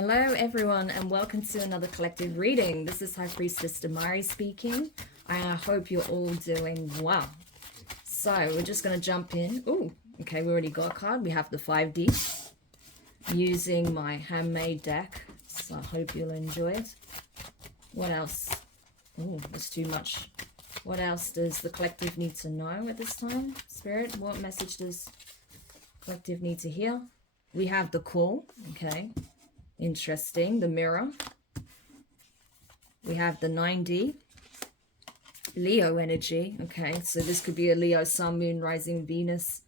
Hello everyone and welcome to another collective reading. This is High Priestess Demari speaking. I hope you're all doing well. So we're just going to jump in. Oh, okay, we already got a card. We have the 5D using my handmade deck. So I hope you'll enjoy it. What else? Oh, there's too much. What else does the collective need to know at this time? Spirit, what message does collective need to hear? We have the call, okay. Interesting. The mirror. We have the 9D. Leo energy. Okay. So this could be a Leo, Sun, Moon, Rising, Venus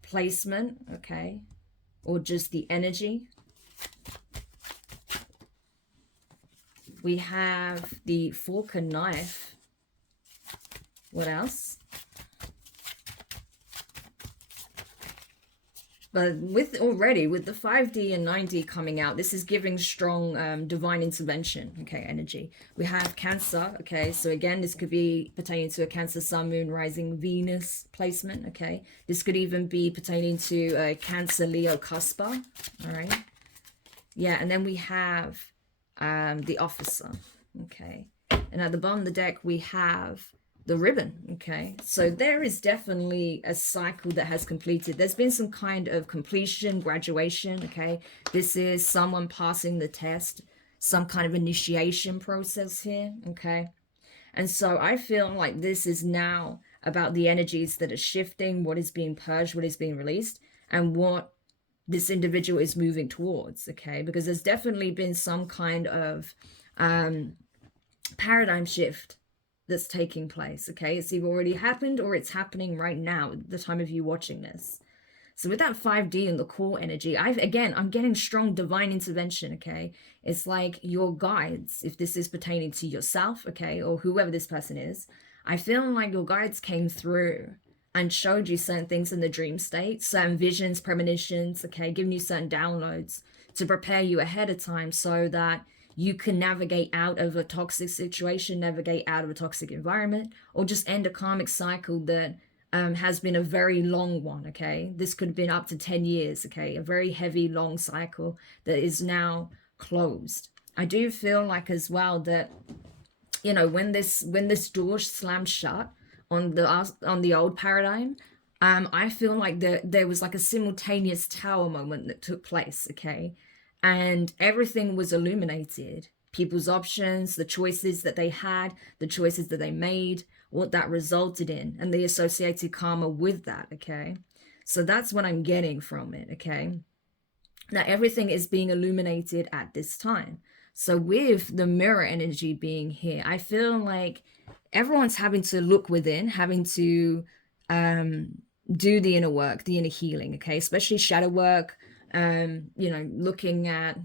placement. Okay. Or just the energy. We have the fork and knife. What else? But with the 5D and 9D coming out, this is giving strong divine intervention, okay, energy. We have Cancer, okay, so again, this could be pertaining to a Cancer, Sun, Moon, Rising, Venus placement, okay. This could even be pertaining to a Cancer, Leo, Cuspa, all right. Yeah, and then we have the Officer, okay. And at the bottom of the deck, we have the ribbon, okay. So there is definitely a cycle that has completed. There's been some kind of completion, graduation, okay. This is someone passing the test, some kind of initiation process here, okay. And so I feel like this is now about the energies that are shifting, what is being purged, what is being released, and what this individual is moving towards, okay. Because there's definitely been some kind of paradigm shift that's taking place, okay. It's either already happened or it's happening right now at the time of you watching this. So with that 5D and the core energy, I'm getting strong divine intervention, okay. It's like your guides, if this is pertaining to yourself, okay, or whoever this person is, I feel like your guides came through and showed you certain things in the dream state, certain visions, premonitions, okay, giving you certain downloads to prepare you ahead of time so that you can navigate out of a toxic situation, navigate out of a toxic environment, or just end a karmic cycle that has been a very long one, okay? This could have been up to 10 years, okay? A very heavy, long cycle that is now closed. I do feel like as well that, you know, when this door slammed shut on the old paradigm, I feel like there was like a simultaneous tower moment that took place, okay? And everything was illuminated. People's options, the choices that they had, the choices that they made, what that resulted in, and the associated karma with that, okay? So that's what I'm getting from it, okay? Now, everything is being illuminated at this time. So with the mirror energy being here, I feel like everyone's having to look within, having to do the inner work, the inner healing, okay? Especially shadow work, you know, looking at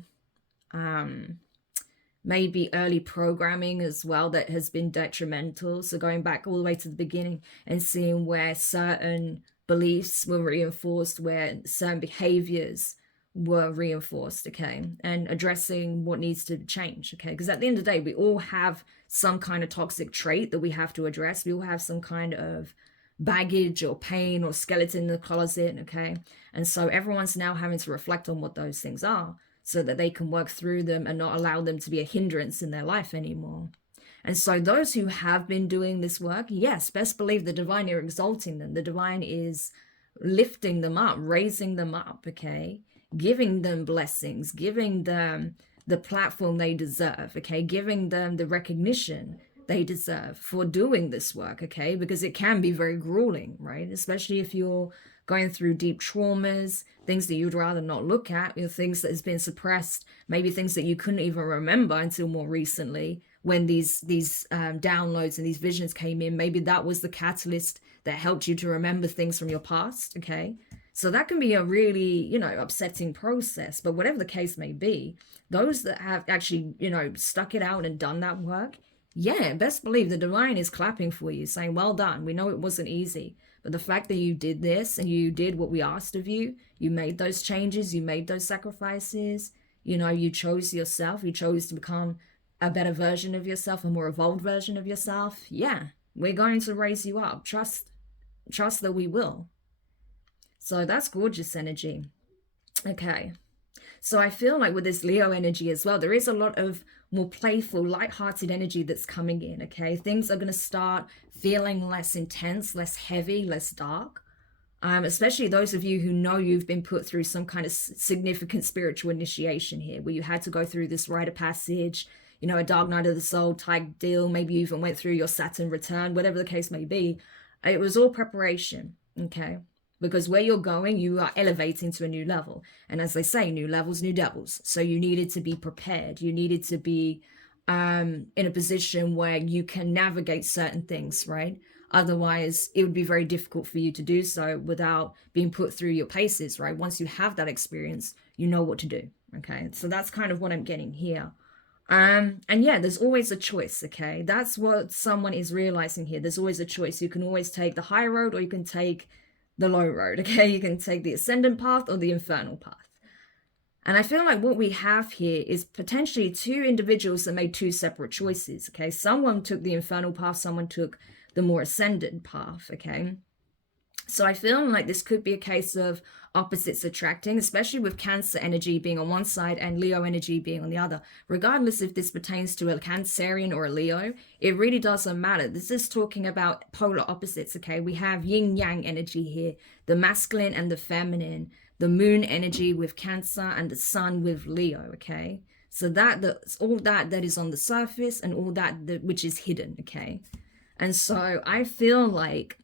maybe early programming as well that has been detrimental. So going back all the way to the beginning and seeing where certain beliefs were reinforced, where certain behaviors were reinforced, okay, and addressing what needs to change, okay, because at the end of the day, we all have some kind of toxic trait that we have to address. We all have some kind of baggage or pain or skeleton in the closet, okay, and so everyone's now having to reflect on what those things are so that they can work through them and not allow them to be a hindrance in their life anymore. And so those who have been doing this work, yes, best believe the divine are exalting them. The divine is lifting them up, raising them up, okay, giving them blessings, giving them the platform they deserve, okay, giving them the recognition they deserve for doing this work, okay, because it can be very grueling, right? Especially if you're going through deep traumas, things that you'd rather not look at, you know, things that has been suppressed, maybe things that you couldn't even remember until more recently when these downloads and these visions came in. Maybe that was the catalyst that helped you to remember things from your past, okay? So that can be a really, you know, upsetting process. But whatever the case may be, those that have actually, you know, stuck it out and done that work, yeah, best believe the divine is clapping for you, saying, well done. We know it wasn't easy, but the fact that you did this and you did what we asked of you, you made those changes, you made those sacrifices, you know, you chose yourself, you chose to become a better version of yourself, a more evolved version of yourself. Yeah, we're going to raise you up. Trust that we will. So that's gorgeous energy. Okay. So I feel like with this Leo energy as well, there is a lot of more playful, light-hearted energy that's coming in, okay? Things are going to start feeling less intense, less heavy, less dark. Especially those of you who know you've been put through some kind of significant spiritual initiation here, where you had to go through this rite of passage, you know, a dark night of the soul type deal. Maybe you even went through your Saturn return, whatever the case may be. It was all preparation, okay? Because where you're going, you are elevating to a new level. And as they say, new levels, new devils. So you needed to be prepared. You needed to be in a position where you can navigate certain things, right? Otherwise, it would be very difficult for you to do so without being put through your paces, right? Once you have that experience, you know what to do, okay? So that's kind of what I'm getting here. And yeah, there's always a choice, okay? That's what someone is realizing here. There's always a choice. You can always take the high road or you can take the low road, okay? You can take the ascendant path or the infernal path. And I feel like what we have here is potentially two individuals that made two separate choices, okay? Someone took the infernal path, someone took the more ascendant path, okay? So I feel like this could be a case of opposites attracting, especially with Cancer energy being on one side and Leo energy being on the other. Regardless if this pertains to a Cancerian or a Leo, it really doesn't matter. This is talking about polar opposites, okay? We have yin-yang energy here, the masculine and the feminine, the moon energy with Cancer and the sun with Leo, okay? So that's all that is on the surface and all that which is hidden, okay? And so I feel like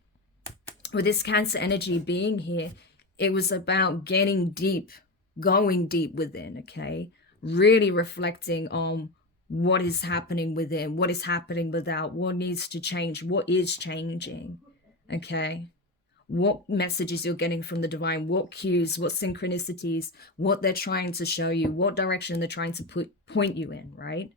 with this Cancer energy being here, it was about getting deep, going deep within, okay? Really reflecting on what is happening within, what is happening without, what needs to change, what is changing, okay? What messages you're getting from the divine, what cues, what synchronicities, what they're trying to show you, what direction they're trying to point you in, right?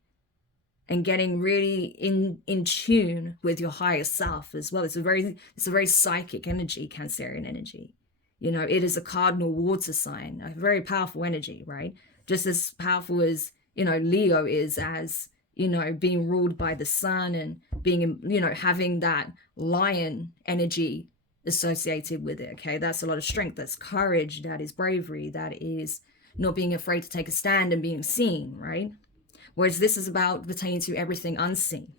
And getting really in tune with your higher self as well. It's a very psychic energy, Cancerian energy. You know, it is a cardinal water sign, a very powerful energy, right? Just as powerful as, you know, Leo is, as, you know, being ruled by the sun and being, you know, having that lion energy associated with it, okay? That's a lot of strength, that's courage, that is bravery, that is not being afraid to take a stand and being seen, right? Whereas this is about pertaining to everything unseen.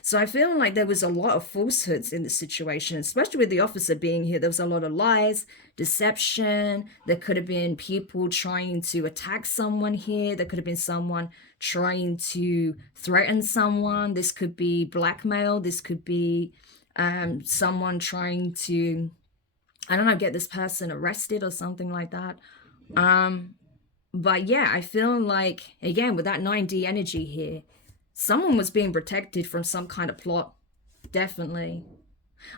So I feel like there was a lot of falsehoods in this situation, especially with the officer being here. There was a lot of lies, deception. There could have been people trying to attack someone here. There could have been someone trying to threaten someone. This could be blackmail. This could be someone trying to, I don't know, get this person arrested or something like that. But yeah, I feel like, again, with that 9D energy here, someone was being protected from some kind of plot. Definitely.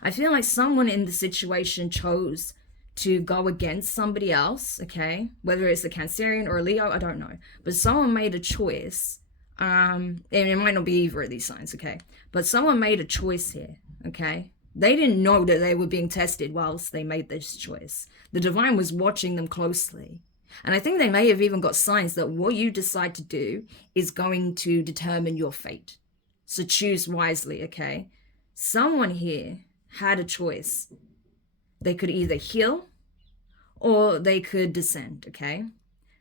I feel like someone in the situation chose to go against somebody else, okay? Whether it's a Cancerian or a Leo, I don't know. But someone made a choice. And it might not be either of these signs, okay? But someone made a choice here, okay? They didn't know that they were being tested whilst they made this choice. The divine was watching them closely. And I think they may have even got signs that what you decide to do is going to determine your fate. So choose wisely, okay? Someone here had a choice. They could either heal or they could descend, okay?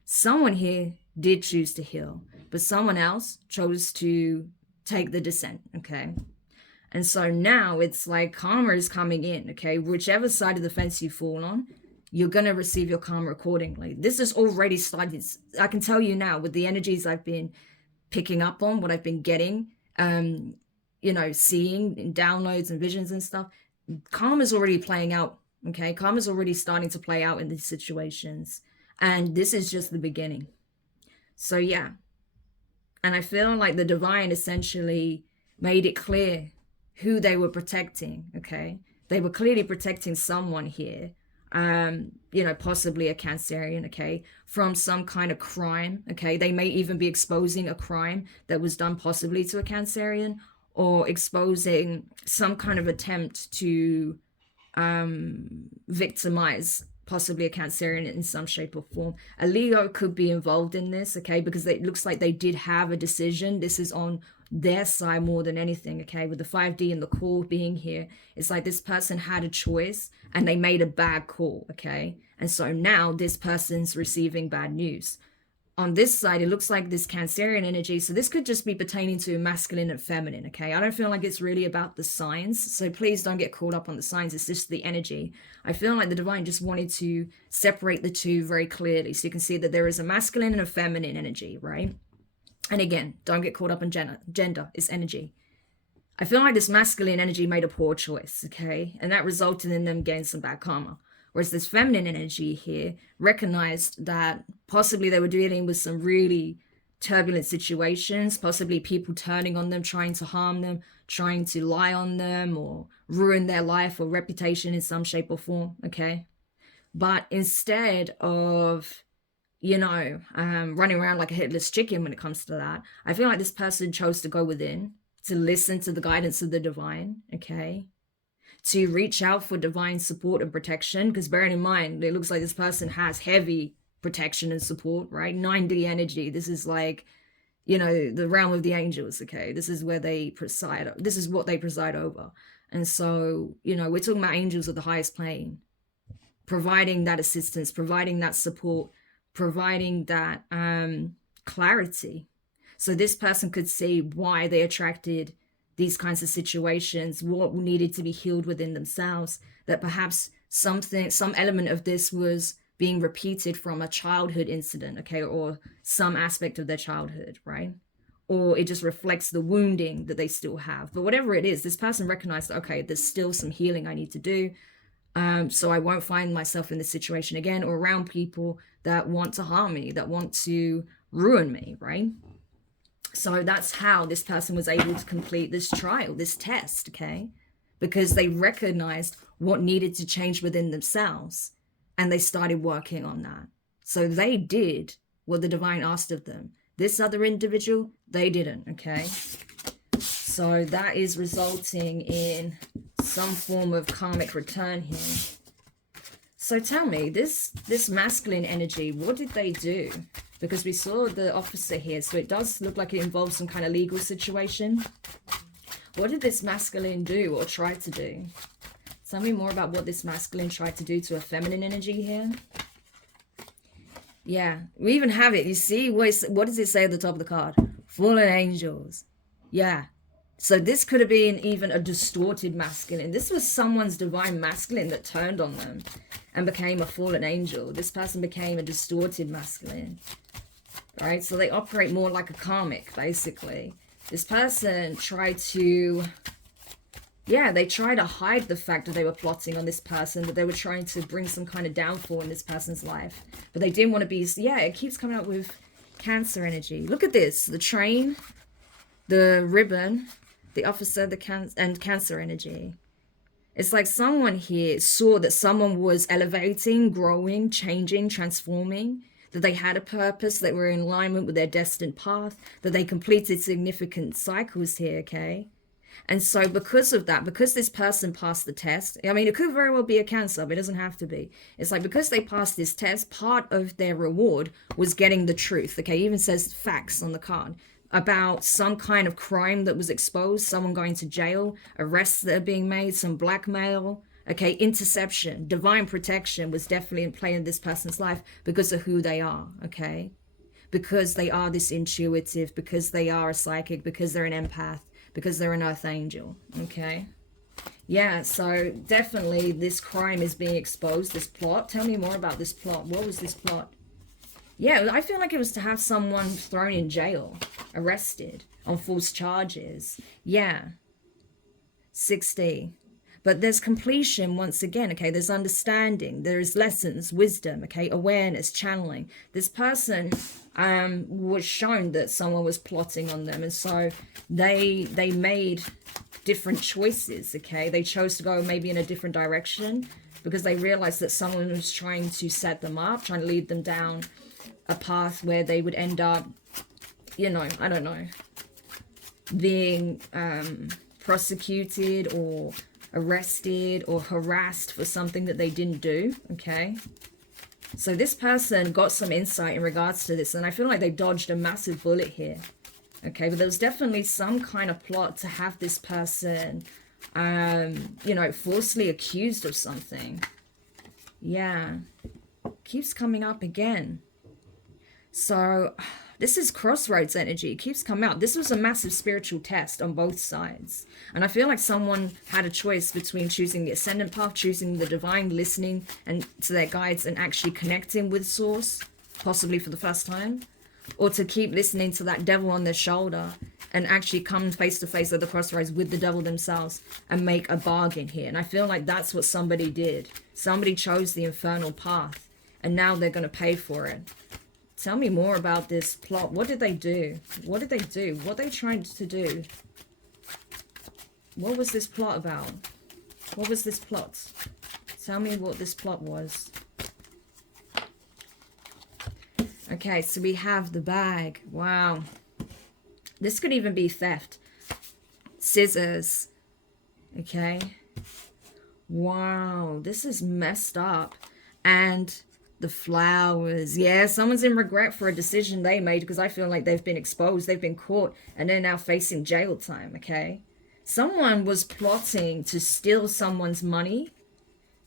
Someone here did choose to heal, but someone else chose to take the descent, okay? And so now it's like karma is coming in, okay? Whichever side of the fence you fall on, you're going to receive your karma accordingly. This has already started. I can tell you now, with the energies I've been picking up on, what I've been getting, you know, seeing in downloads and visions and stuff, karma's already playing out, okay? Karma's already starting to play out in these situations. And this is just the beginning. So yeah. And I feel like the divine essentially made it clear who they were protecting, okay? They were clearly protecting someone here. You know, possibly a Cancerian, okay, from some kind of crime, okay? They may even be exposing a crime that was done possibly to a Cancerian, or exposing some kind of attempt to victimize possibly a Cancerian in some shape or form. A Leo could be involved in this, okay, because it looks like they did have a decision. This is on their side more than anything, okay? With the 5D and the call being here, it's like this person had a choice and they made a bad call, okay? And so now this person's receiving bad news. on this side, it looks like this Cancerian energy. So this could just be pertaining to masculine and feminine, okay? I don't feel like it's really about the signs. So please don't get caught up on the signs. It's just the energy. I feel like the divine just wanted to separate the two very clearly. So you can see that there is a masculine and a feminine energy, right? And again, don't get caught up on gender. It's energy. I feel like this masculine energy made a poor choice, okay? And that resulted in them getting some bad karma. Whereas this feminine energy here recognized that possibly they were dealing with some really turbulent situations, possibly people turning on them, trying to harm them, trying to lie on them or ruin their life or reputation in some shape or form, okay? But instead of, you know, running around like a headless chicken when it comes to that, I feel like this person chose to go within, to listen to the guidance of the divine, okay? To reach out for divine support and protection, because bearing in mind, it looks like this person has heavy protection and support, right? 9D energy. This is like, you know, the realm of the angels, okay? This is where they preside. This is what they preside over. And so, you know, we're talking about angels of the highest plane, providing that assistance, providing that support, providing that clarity. So this person could see why they attracted these kinds of situations, what needed to be healed within themselves, that perhaps some element of this was being repeated from a childhood incident, okay, or some aspect of their childhood, right? Or it just reflects the wounding that they still have. But whatever it is, this person recognized, okay, there's still some healing I need to do, so I won't find myself in this situation again, or around people that want to harm me, that want to ruin me, right? So that's how this person was able to complete this trial, this test, okay? Because they recognized what needed to change within themselves and they started working on that. So they did what the divine asked of them. This other individual, they didn't, okay? So that is resulting in some form of karmic return here. So tell me, this masculine energy, what did they do? Because we saw the officer here, so it does look like it involves some kind of legal situation. What did this masculine do or try to do? Tell me more about what this masculine tried to do to a feminine energy here. Yeah, we even have it. You see, what does it say at the top of the card? Fallen angels. Yeah. So this could have been even a distorted masculine. This was someone's divine masculine that turned on them and became a fallen angel. This person became a distorted masculine. Right? So they operate more like a karmic, basically. This person tried to, yeah, they tried to hide the fact that they were plotting on this person, that they were trying to bring some kind of downfall in this person's life. But they didn't want to be, yeah, it keeps coming up with Cancer energy. Look at this, the train, the ribbon, the officer, and Cancer energy. It's like someone here saw that someone was elevating, growing, changing, transforming, that they had a purpose, that were in alignment with their destined path, that they completed significant cycles here, okay? And so because of that, because this person passed the test, I mean, it could very well be a Cancer, but it doesn't have to be. It's like because they passed this test, part of their reward was getting the truth, okay? It even says facts on the card about some kind of crime that was exposed, someone going to jail, arrests that are being made, some blackmail, okay, interception, divine protection was definitely in play in this person's life because of who they are, okay? Because they are this intuitive, because they are a psychic, because they're an empath, because they're an earth angel, okay? Yeah, so definitely this crime is being exposed, this plot. Tell me more about this plot. What was this plot? Yeah, I feel like it was to have someone thrown in jail, arrested on false charges. Yeah. 60. But there's completion once again, okay? There's understanding, there's lessons, wisdom, okay? Awareness, channeling. This person was shown that someone was plotting on them, and so they made different choices, okay? They chose to go maybe in a different direction because they realized that someone was trying to set them up, trying to lead them down a path where they would end up, you know, I don't know, being prosecuted or arrested or harassed for something that they didn't do, okay? So this person got some insight in regards to this, and I feel like they dodged a massive bullet here, okay? But there was definitely some kind of plot to have this person, you know, falsely accused of something. Yeah. Keeps coming up again. So this is crossroads energy. It keeps coming out. This was a massive spiritual test on both sides. And I feel like someone had a choice between choosing the ascendant path, choosing the divine, listening and to their guides and actually connecting with source, possibly for the first time, or to keep listening to that devil on their shoulder and actually come face to face at the crossroads with the devil themselves and make a bargain here. And I feel like that's what somebody did. Somebody chose the infernal path and now they're going to pay for it. Tell me more about this plot. What did they do? What did they do? What are they trying to do? What was this plot about? What was this plot? Tell me what this plot was. Okay, so we have the bag. Wow. This could even be theft. Scissors. Okay. Wow, this is messed up. And the flowers. Yeah, someone's in regret for a decision they made, because I feel like they've been exposed, they've been caught, and they're now facing jail time, okay? Someone was plotting to steal someone's money,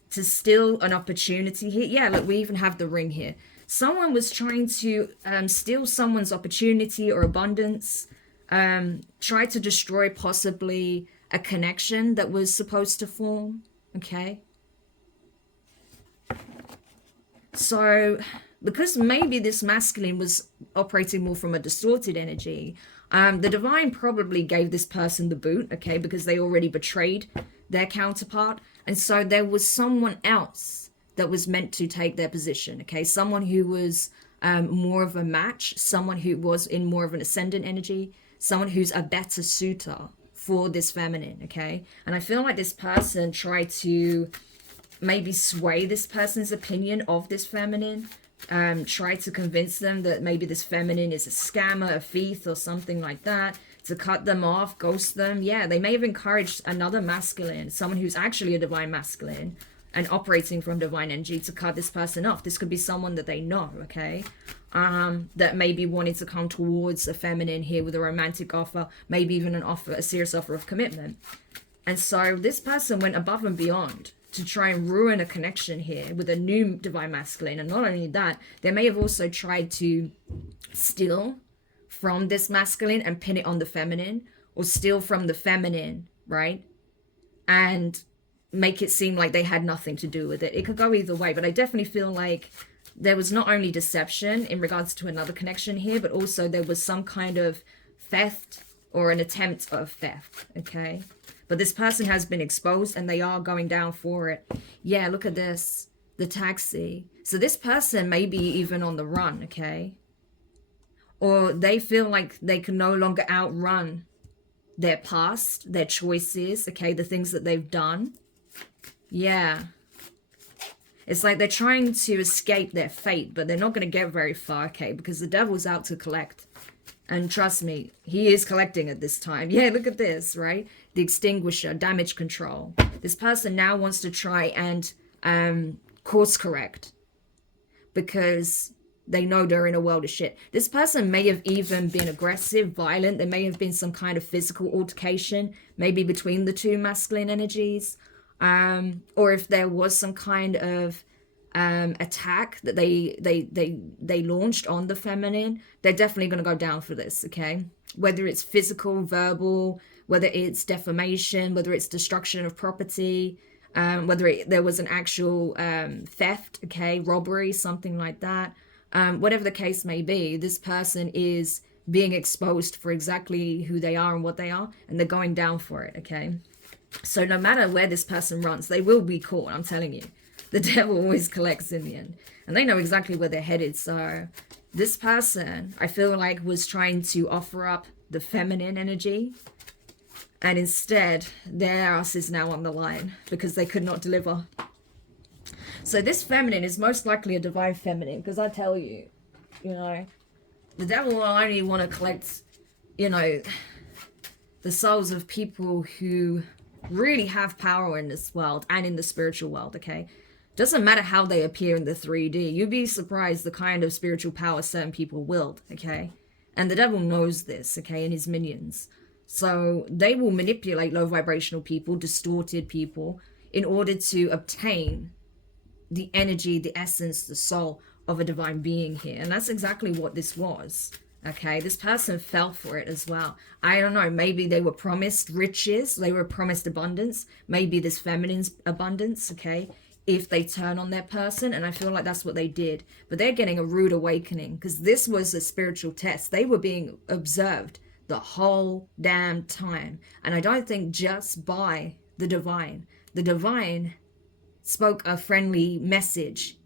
to steal an opportunity here. Yeah, look, we even have the ring here. Someone was trying to steal someone's opportunity or abundance, try to destroy possibly a connection that was supposed to form, okay? So, because maybe this masculine was operating more from a distorted energy, the divine probably gave this person the boot, okay, because they already betrayed their counterpart. And so there was someone else that was meant to take their position, okay, someone who was more of a match, someone who was in more of an ascendant energy, someone who's a better suitor for this feminine, okay? And I feel like this person tried to maybe sway this person's opinion of this feminine, try to convince them that maybe this feminine is a scammer, a thief, or something like that, to cut them off, ghost them. Yeah, they may have encouraged another masculine, someone who's actually a divine masculine and operating from divine energy, to cut this person off. This could be someone that they know, okay, that maybe wanted to come towards a feminine here with a romantic offer, maybe even an offer, a serious offer of commitment. And so this person went above and beyond to try and ruin a connection here with a new divine masculine. And not only that, they may have also tried to steal from this masculine and pin it on the feminine, or steal from the feminine, right, and make it seem like they had nothing to do with it. It could go either way, but I definitely feel like there was not only deception in regards to another connection here, but also there was some kind of theft or an attempt of theft, okay? But this person has been exposed and they are going down for it. Yeah, look at this. The taxi. So this person may be even on the run, okay? Or they feel like they can no longer outrun their past, their choices, okay? The things that they've done. Yeah. It's like they're trying to escape their fate, but they're not going to get very far, okay? Because the devil's out to collect. And trust me, he is collecting at this time. Yeah, look at this, right? The extinguisher, damage control. This person now wants to try and course correct, because they know they're in a world of shit. This person may have even been aggressive, violent. There may have been some kind of physical altercation, maybe between the two masculine energies. Or if there was some kind of attack that they launched on the feminine, they're definitely going to go down for this, okay? Whether it's physical, verbal, whether it's defamation, whether it's destruction of property, whether there was an actual theft, okay, robbery, something like that. Whatever the case may be, this person is being exposed for exactly who they are and what they are, and they're going down for it, okay? So no matter where this person runs, they will be caught, I'm telling you. The devil always collects in the end. And they know exactly where they're headed. So this person, I feel like, was trying to offer up the feminine energy. And instead, their ass is now on the line because they could not deliver. So this feminine is most likely a divine feminine. Because I tell you, you know, the devil will only want to collect, you know, the souls of people who really have power in this world and in the spiritual world, okay? Doesn't matter how they appear in the 3D. You'd be surprised the kind of spiritual power certain people wield, okay? And the devil knows this, okay, and his minions. So they will manipulate low vibrational people, distorted people, in order to obtain the energy, the essence, the soul of a divine being here. And that's exactly what this was. Okay, this person fell for it as well. I don't know, maybe they were promised riches, they were promised abundance, maybe this feminine's abundance, okay, if they turn on their person. And I feel like that's what they did. But they're getting a rude awakening, because this was a spiritual test. They were being observed the whole damn time. And I don't think just by the divine. The divine spoke a friendly message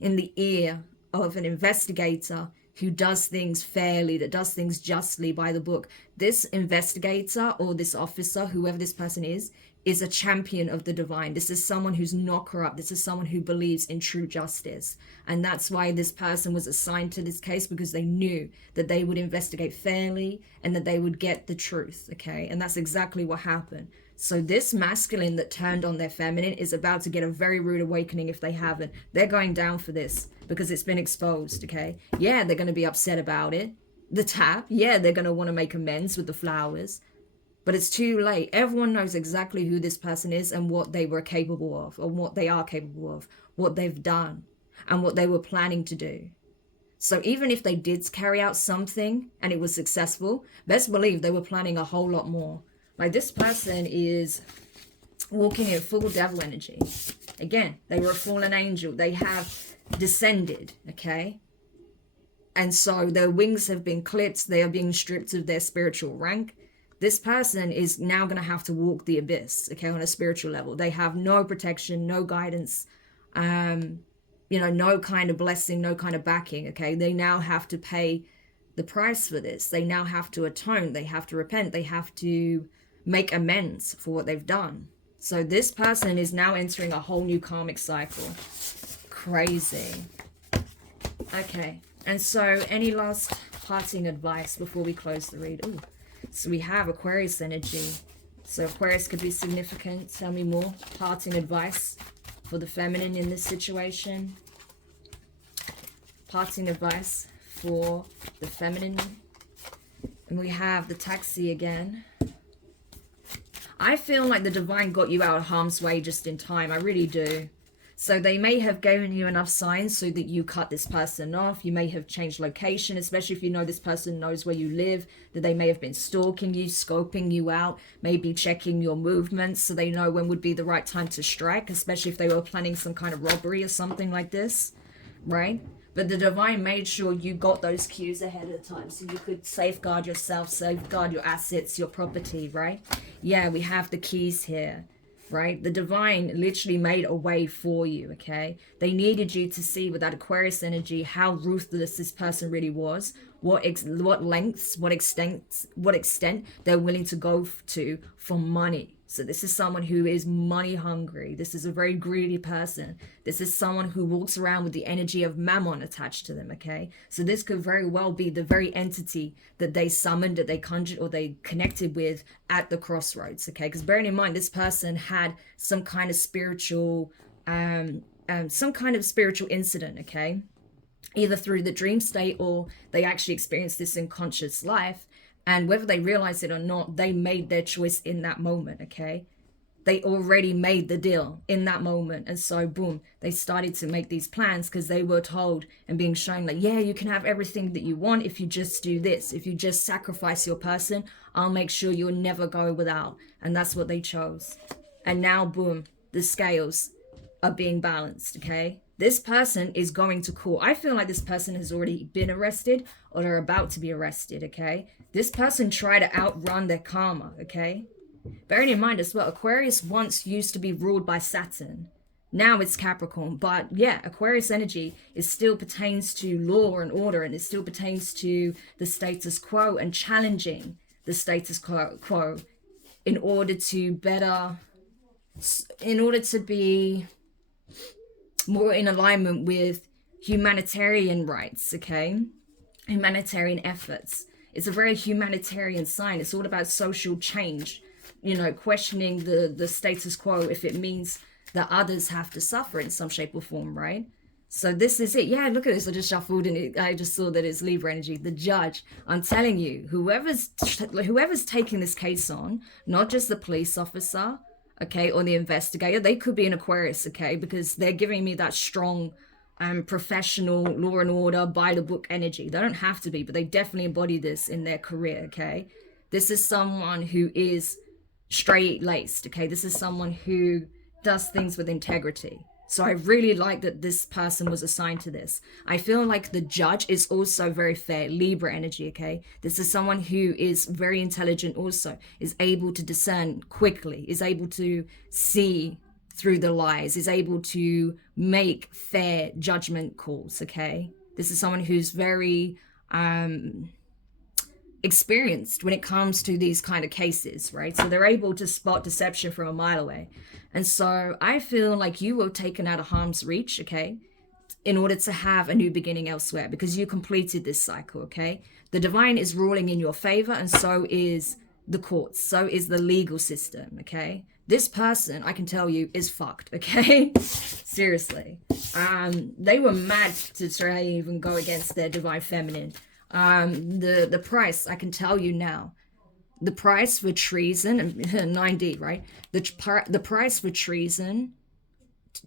in the ear of an investigator who does things fairly, that does things justly by the book. This investigator or this officer, whoever this person is a champion of the divine. This is someone who's not corrupt. This is someone who believes in true justice. And that's why this person was assigned to this case, because they knew that they would investigate fairly and that they would get the truth, okay? And that's exactly what happened. So this masculine that turned on their feminine is about to get a very rude awakening if they haven't. They're going down for this because it's been exposed, okay? Yeah, they're going to be upset about it. The tap, yeah, they're going to want to make amends with the flowers. But it's too late. Everyone knows exactly who this person is and what they were capable of, or what they are capable of, what they've done, and what they were planning to do. So even if they did carry out something and it was successful, best believe they were planning a whole lot more. Like, this person is walking in full devil energy. Again, they were a fallen angel. They have descended, okay? And so their wings have been clipped. They are being stripped of their spiritual rank. This person is now going to have to walk the abyss, okay, on a spiritual level. They have no protection, no guidance, you know, no kind of blessing, no kind of backing, okay? They now have to pay the price for this. They now have to atone. They have to repent. They have to make amends for what they've done. So this person is now entering a whole new karmic cycle. Crazy. Okay. And so any last parting advice before we close the read? Ooh. So we have Aquarius energy. So Aquarius could be significant. Tell me more. Parting advice for the feminine in this situation. Parting advice for the feminine. And we have the taxi again. I feel like the divine got you out of harm's way just in time. I really do. So they may have given you enough signs so that you cut this person off. You may have changed location, especially if you know this person knows where you live, that they may have been stalking you, scoping you out, maybe checking your movements so they know when would be the right time to strike, especially if they were planning some kind of robbery or something like this, right? But the divine made sure you got those cues ahead of time so you could safeguard yourself, safeguard your assets, your property, right? Yeah, we have the keys here, right? The divine literally made a way for you, okay? They needed you to see with that Aquarius energy how ruthless this person really was, what lengths, what extent they're willing to go to for money. So this is someone who is money hungry. This is a very greedy person. This is someone who walks around with the energy of mammon attached to them, okay? So this could very well be the very entity that they summoned, that they conjured, or they connected with at the crossroads, okay? Because bearing in mind, this person had some kind of spiritual, incident, okay? Either through the dream state or they actually experienced this in conscious life. And whether they realize it or not, they made their choice in that moment, okay? They already made the deal in that moment. And so, boom, they started to make these plans because they were told and being shown like, yeah, you can have everything that you want if you just do this. If you just sacrifice your person, I'll make sure you'll never go without. And that's what they chose. And now, boom, the scales are being balanced, okay? This person is going to court. I feel like this person has already been arrested or they're about to be arrested, okay? This person tried to outrun their karma, okay? Bearing in mind as well, Aquarius once used to be ruled by Saturn. Now it's Capricorn. But yeah, Aquarius energy still pertains to law and order, and it still pertains to the status quo and challenging the status quo in order to be more in alignment with humanitarian rights, okay? Humanitarian efforts. It's a very humanitarian sign. It's all about social change, you know, questioning the status quo if it means that others have to suffer in some shape or form, right? So this is it. Yeah, look at this. I just shuffled and I just saw that it's Libra energy. The judge. I'm telling you, whoever's taking this case on, not just the police officer, okay, or the investigator, they could be an Aquarius, okay, because they're giving me that strong professional law and order, by the book energy. They don't have to be, but they definitely embody this in their career, okay? This is someone who is straight laced, okay? This is someone who does things with integrity. So I really like that this person was assigned to this. I feel like the judge is also very fair, Libra energy, okay? This is someone who is very intelligent also, is able to discern quickly, is able to see through the lies, is able to make fair judgment calls, okay? This is someone who's very experienced when it comes to these kind of cases, right? So they're able to spot deception from a mile away. And so I feel like you were taken out of harm's reach, okay, in order to have a new beginning elsewhere, because you completed this cycle, okay? The divine is ruling in your favor, and so is the courts, so is the legal system, okay? This person, I can tell you, is fucked, okay? Seriously. They were mad to try even go against their divine feminine. The price, I can tell you now, the price for treason, 9D, right? The price for treason,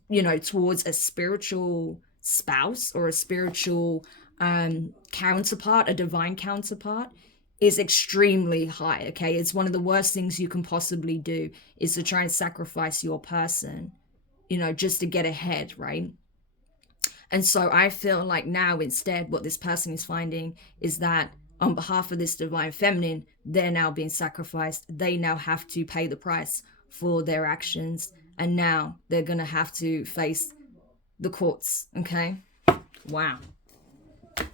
you know, towards a spiritual spouse or a spiritual counterpart, a divine counterpart, is extremely high, okay? It's one of the worst things you can possibly do, is to try and sacrifice your person, you know, just to get ahead, right? And so I feel like now instead what this person is finding is that on behalf of this divine feminine, they're now being sacrificed. They now have to pay the price for their actions. And now they're going to have to face the courts, okay? Wow.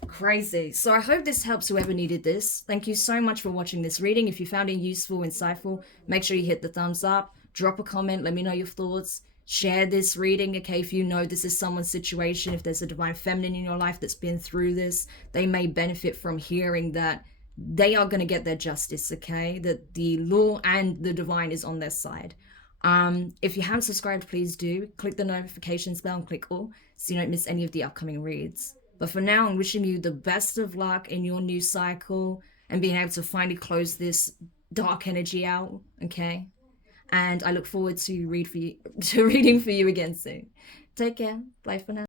Crazy. So I hope this helps whoever needed this. Thank you so much for watching this reading. If you found it useful, insightful, make sure you hit the thumbs up, drop a comment, let me know your thoughts. Share this reading, okay? If you know this is someone's situation, if there's a divine feminine in your life that's been through this, they may benefit from hearing that they are going to get their justice, okay? That the law and the divine is on their side. If you haven't subscribed, please do. Click the notifications bell and click all so you don't miss any of the upcoming reads. But for now, I'm wishing you the best of luck in your new cycle and being able to finally close this dark energy out, okay? And I look forward to reading for you again soon. Take care. Bye for now.